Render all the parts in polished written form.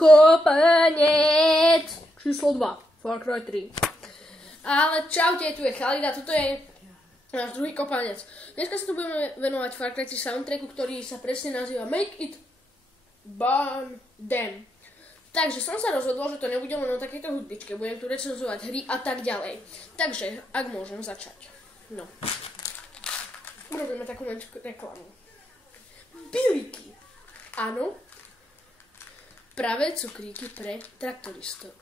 Kopanec číslo 2, Far Cry 3. Ale čaute, tu je Chalida, toto je náš druhý kopanec. Dneska sa tu budeme venovať Far Cry 3 soundtracku, ktorý sa presne nazýva Make It Burn Them. Takže som sa rozhodol, že to nebude len o takéto hudbičke, budem tu recenzovať hry a tak ďalej. Takže, ak môžem začať. No. Urobíme takú menšiu reklamu. Biliky. Áno. Pravé cukríky pre traktoristov.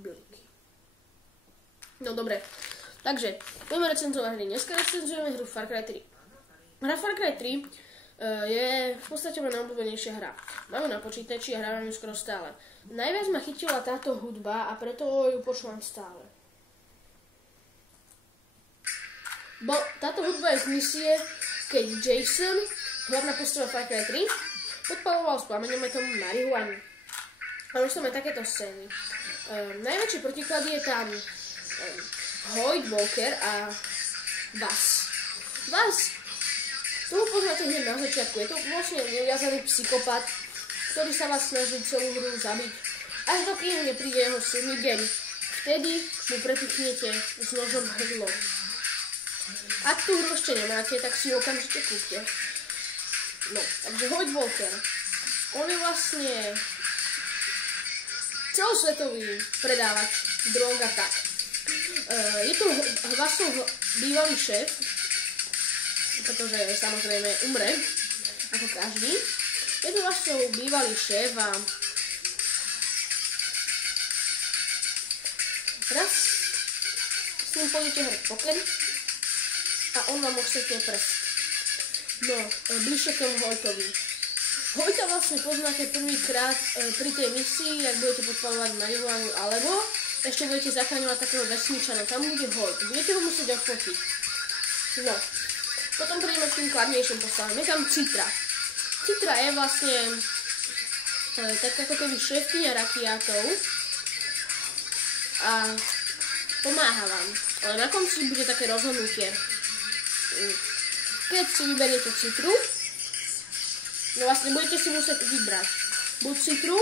Biliky. No dobre. Takže, budeme recenzovať hry. Dneska recenzujeme hru Far Cry 3. Hra Far Cry 3 je v podstate moja najobľúbenejšia hra. Mám ju na počítači a hrávam ju skoro stále. Najviac ma chytila táto hudba a preto ju počúvam stále. Táto hudba je z misie, keď Jason, hlavná postava Far Cry 3, podpaloval s plameňometom marihuanu. A už tam aj takéto scény. Najväčší protiklad je tam Hoyt Walker a Vaas. Vaas, toho poznáte hneď na začiatku. Je to vlastne neuviazaný psychopat, ktorý sa vás snaží celú hru zabiť. Až dokým nepríde jeho silný deň. Vtedy mu prepichnete s nožom hrdlo. Ak tú hru ešte nemáte, tak si ju okamžite kúpte. No, takže Hoyt Walker. On je vlastne celosvetový predávač drog a tak. Je tu Vaasov bývalý šéf, pretože samozrejme umre, ako každý. Je to Vaasov bývalý šéf a raz s ním pôjdete hrať poker a on vám ochsetne prst. No, bližšie k tomu Hoytovi. Hoyta vlastne poznáte prvýkrát pri tej misii, ak budete podpalovať marihuanu, alebo ešte budete zachraňovať takého vesničana. Tam bude Hoyt. Budete ho musieť odfotiť. No. Potom prejdeme k tým kladnejším postavám. Je tam Citra. Citra je vlastne tak ako keby šéfkyňa rakiátov a pomáha vám. Ale na konci bude také rozhodnutie. Keď si vyberiete Citru, no vlastne budete si musieť vybrať buď Citru,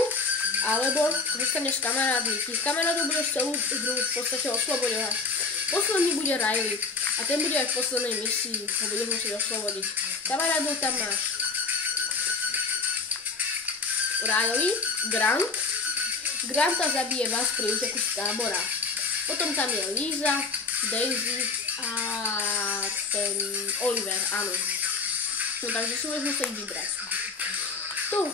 alebo dostaneš kamarádmi. Tých kamarádov budeš celú hru v podstate oslobodovať. Posledný bude Riley. A ten bude aj v poslednej misii, ho budeš musieť oslobodiť. Kamarádov tam máš Riley, Grant. Granta zabije vás pri úteku z tábora. Potom tam je Lisa, Daisy a ten Oliver, áno. No takže si budeš musieť vybrať. To,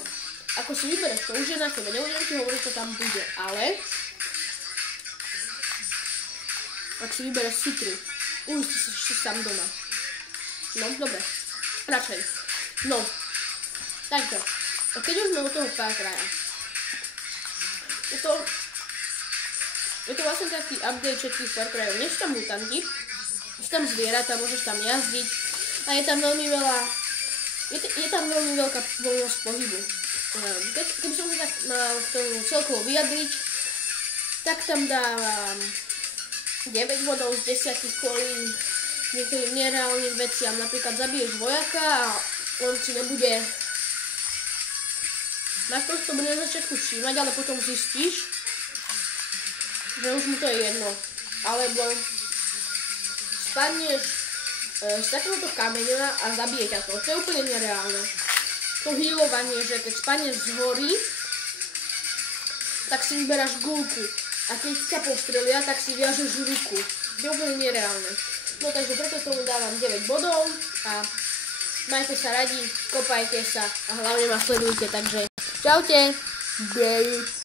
ako si vybereš, to už je na tebe. Nebudem ti hovoriť, čo tam bude, ale ak si vybereš Citru, uistí si sám doma. No, dobre. Radšej. No. Takže. A keď už sme od toho Far Crya. Je to vlastne taký update všetkých Far Cryov. Nie sú tam mutanti. Sú tam zvieratá, môžeš tam jazdiť. A je tam veľmi veľa... Je tam veľmi veľká voľnosť pohybu. Keby som sa tak mal k tomu celkovo vyjadriť, tak tam dávam 9 bodov z 10 kvôli niektorým nereálnym veciam. Napríklad zabiješ vojaka a on si nebude... Máš to bude na začiatku všímať, ale potom zistíš, že už mu to je jedno. Alebo spadneš z takéhoto kameňa a zabije ťa to. To je úplne nereálne. To healovanie, že keď spadneš z hory, tak si vyberáš gulku. A keď ťa postrelia, tak si viažeš ruku. To je úplne nereálne. No takže preto tomu dávam 9 bodov a majte sa radi, kopajte sa a hlavne ma sledujte, takže čaute.